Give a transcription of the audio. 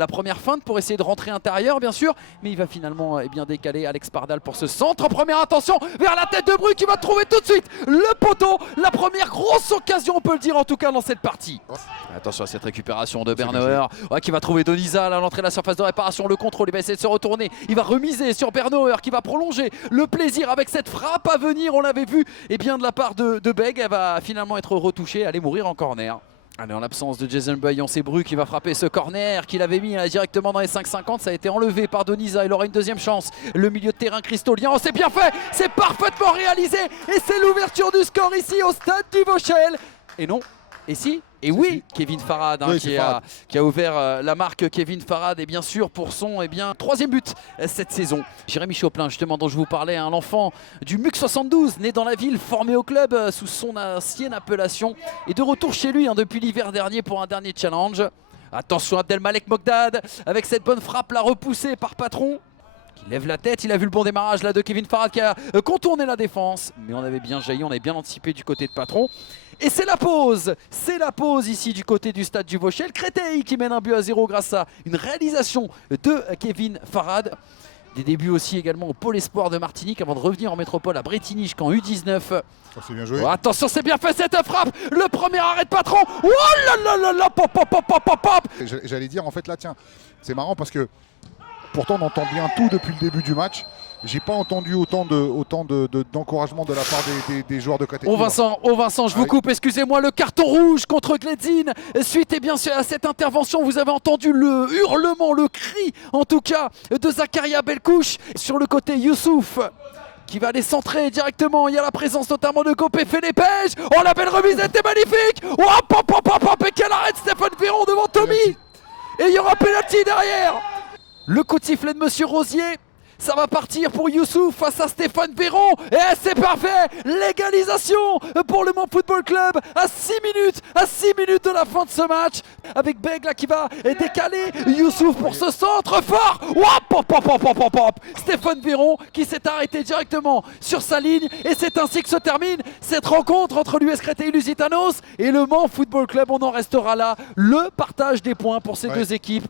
la première feinte pour essayer de rentrer intérieur bien sûr, mais il va finalement bien décaler Alex Pardal pour ce centre. Première attention vers la tête de Bru qui va trouver tout de suite le poteau, la première grosse occasion on peut le dire en tout cas dans cette partie. Attention à cette récupération de Bernauer qui va trouver Donizal à l'entrée de la surface de réparation, le contrôle, il va essayer de se retourner, il va remiser sur Bernauer qui va prolonger le plaisir avec cette frappe à venir, on l'avait vu et bien de la part de Beg, elle va finalement être retouchée, aller mourir en corner. Allez, en l'absence de Jason Buyon, c'est Bru qui va frapper ce corner qu'il avait mis directement dans les 5,50. Ça a été enlevé par Donisa. Il aura une deuxième chance. Le milieu de terrain cristolien. Oh, c'est bien fait, c'est parfaitement réalisé. Et c'est l'ouverture du score ici au stade du Vauchel. Et non, et si, et oui, Kevin Farad oui, qui a ouvert la marque. Kevin Farad et bien sûr pour son troisième but cette saison. Jérémy Choplin justement dont je vous parlais, l'enfant du MUC 72, né dans la ville, formé au club sous son ancienne appellation et de retour chez lui depuis l'hiver dernier pour un dernier challenge. Attention Abdelmalek Mogdad avec cette bonne frappe là repoussée par Patron. Il lève la tête, il a vu le bon démarrage là de Kevin Farad qui a contourné la défense. Mais on avait bien jailli, on avait bien anticipé du côté de Patron. Et c'est la pause ici du côté du stade du Vauchel. Créteil qui mène un but à 0 grâce à une réalisation de Kevin Farad. Des débuts aussi également au Pôle Espoir de Martinique avant de revenir en métropole à Bretigny jusqu'en U19. Oh, c'est bien joué. Oh, attention, c'est bien fait cette frappe. Le premier arrêt de Patron. Oh là là là là, pop pop pop pop pop pop. J'allais dire en fait là tiens, c'est marrant parce que pourtant on entend bien tout depuis le début du match. J'ai pas entendu autant d'encouragement de la part des joueurs de Créteil. Oh Vincent, je vous coupe, excusez-moi, le carton rouge contre Gledzine. Suite et bien sûr à cette intervention, vous avez entendu le hurlement, le cri en tout cas de Zakaria Belkouche. Sur le côté Youssouf qui va aller centrer directement. Il y a la présence notamment de Copé Félépège. Oh la belle remise était magnifique. Oh pop pop pop pop, et quel arrêt de Stéphane Véron devant Tommy. Et il y aura penalty derrière. Le coup de sifflet de Monsieur Rosier. Ça va partir pour Youssouf face à Stéphane Véron. Et c'est parfait. L'égalisation pour le Mans Football Club à 6 minutes de la fin de ce match. Avec Beg là qui va décaler Youssouf pour ce centre fort. Pop, pop, pop, pop, pop, pop. Stéphane Véron qui s'est arrêté directement sur sa ligne. Et c'est ainsi que se termine cette rencontre entre l'US Créteil Lusitanos et le Mans Football Club. On en restera là. Le partage des points pour ces deux équipes.